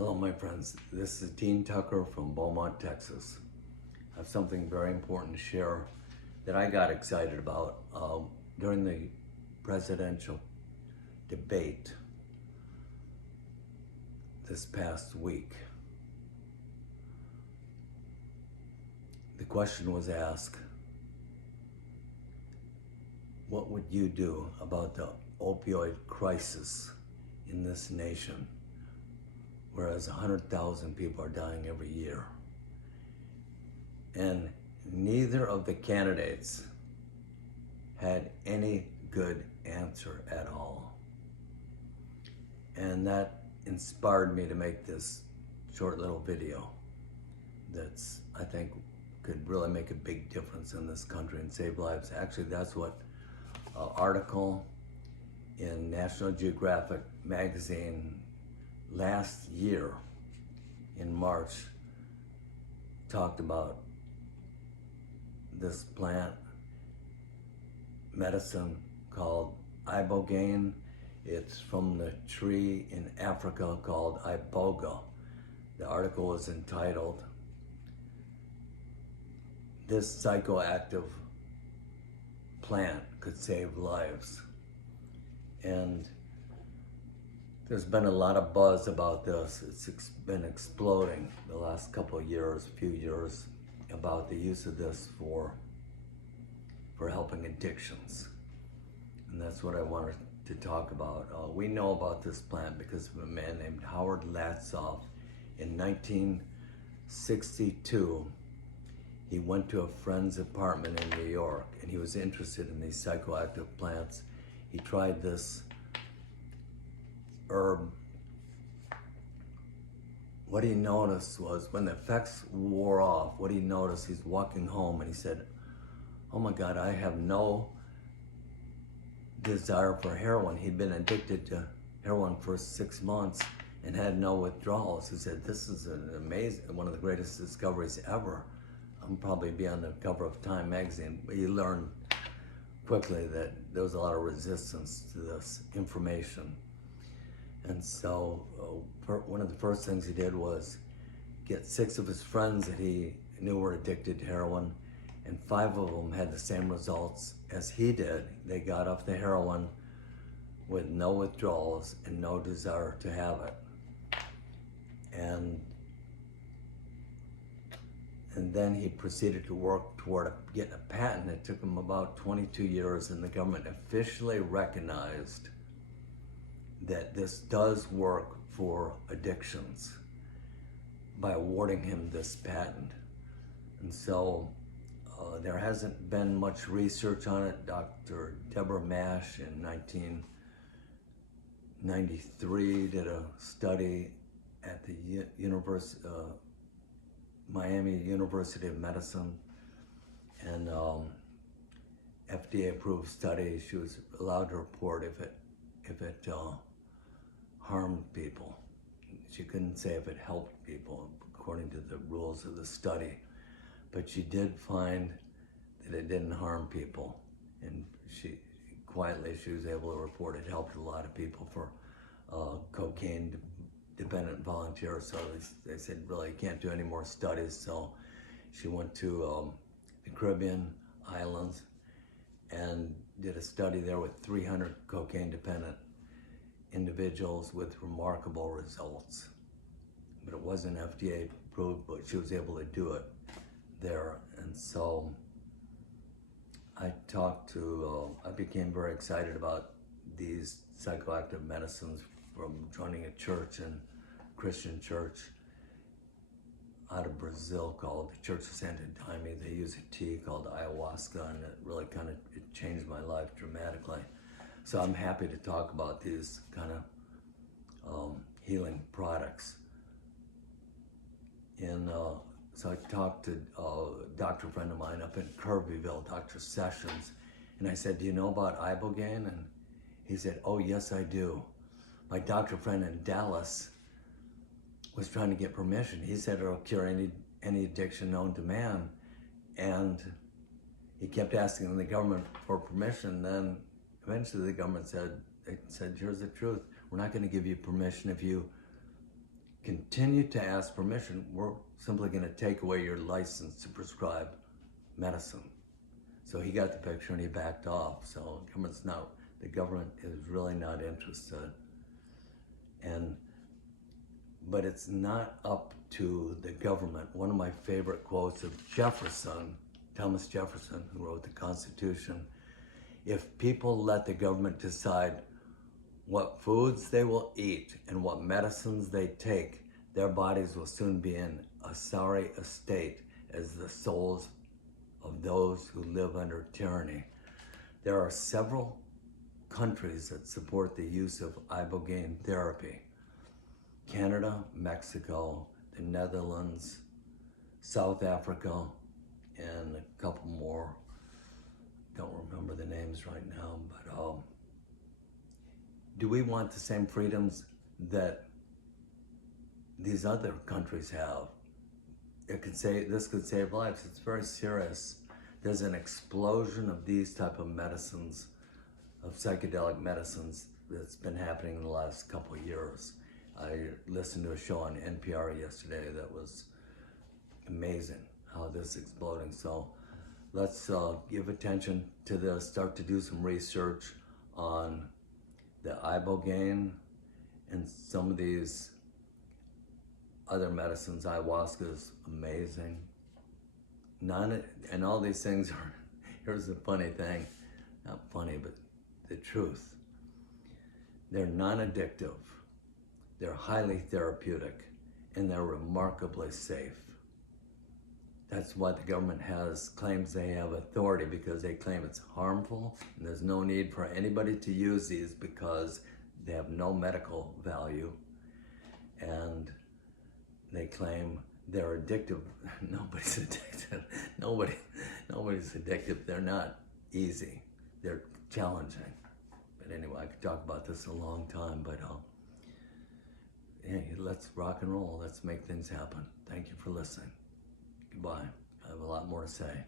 Hello, my friends. This is Dean Tucker from Beaumont, Texas. I have something very important to share that I got excited about during the presidential debate this past week. The question was asked, what would you do about the opioid crisis in this nation? Whereas 100,000 people are dying every year. And neither of the candidates had any good answer at all. And that inspired me to make this short little video that's, I think, could really make a big difference in this country and save lives. Actually, that's what an article in National Geographic magazine last year in March talked about this plant medicine called Ibogain. It's from the tree in Africa called Iboga. The article was entitled, "This psychoactive plant could save lives." And there's been a lot of buzz about this. It's been exploding the last couple of years, few years, about the use of this for helping addictions. And that's what I wanted to talk about. We know about this plant because of a man named Howard Latzoff. In 1962, he went to a friend's apartment in New York and he was interested in these psychoactive plants. He tried this herb. What he noticed was when the effects wore off, what he noticed, he's walking home and he said, "Oh my God, I have no desire for heroin." He'd been addicted to heroin for 6 months and had no withdrawals. He said, "This is an amazing, one of the greatest discoveries ever. I'm probably be on the cover of Time magazine." But he learned quickly that there was a lot of resistance to this information. And so one of the first things he did was get 6 of his friends that he knew were addicted to heroin, and 5 of them had the same results as he did. They got off the heroin with no withdrawals and no desire to have it. And then he proceeded to work toward getting a patent. It took him about 22 years, and the government officially recognized that this does work for addictions by awarding him this patent. And so there hasn't been much research on it. Dr. Deborah Mash in 1993 did a study at the Miami University of Medicine, and FDA approved study. She was allowed to report if it harmed people. She couldn't say if it helped people according to the rules of the study, but she did find that it didn't harm people, and she was able to report it helped a lot of people for cocaine dependent volunteers. So they said, really, you can't do any more studies. So she went to the Caribbean islands and did a study there with 300 cocaine dependent individuals with remarkable results. But it wasn't FDA approved, but she was able to do it there. And so I became very excited about these psychoactive medicines from joining a church, and Christian church out of Brazil called the Church of Santa Daime. They use a tea called ayahuasca, and it really it changed my life dramatically. So I'm happy to talk about these kind of healing products. So I talked to a doctor friend of mine up in Kirbyville, Dr. Sessions, and I said, "Do you know about Ibogain?" And he said, "Oh, yes, I do. My doctor friend in Dallas was trying to get permission. He said it'll cure any addiction known to man." And he kept asking the government for permission. Then eventually the government said, "Here's the truth. We're not going to give you permission if you continue to ask permission, we're simply going to take away your license to prescribe medicine. So he got the picture and he backed off. So the government is really not interested. But it's not up to the government. One of my favorite quotes of Jefferson, Thomas Jefferson, who wrote the Constitution, if people let the government decide what foods they will eat and what medicines they take, their bodies will soon be in a sorry estate as the souls of those who live under tyranny. There are several countries that support the use of Ibogain therapy. Canada, Mexico, the Netherlands, South Africa, and a couple more. Don't remember the names right now, but do we want the same freedoms that these other countries have? This could save lives. It's very serious. There's an explosion of these type of medicines, of psychedelic medicines, that's been happening in the last couple of years. I listened to a show on NPR yesterday that was amazing how this is exploding. So let's give attention to this, start to do some research on the Ibogain and some of these other medicines. Ayahuasca is amazing. And all these things are, here's the funny thing, not funny, but the truth. They're non-addictive. They're highly therapeutic, and they're remarkably safe. That's why the government claims they have authority, because they claim it's harmful, and there's no need for anybody to use these because they have no medical value, and they claim they're addictive. Nobody's addicted. Nobody's addictive. They're not easy. They're challenging. But anyway, I could talk about this a long time, but hey, let's rock and roll. Let's make things happen. Thank you for listening. Goodbye. I have a lot more to say.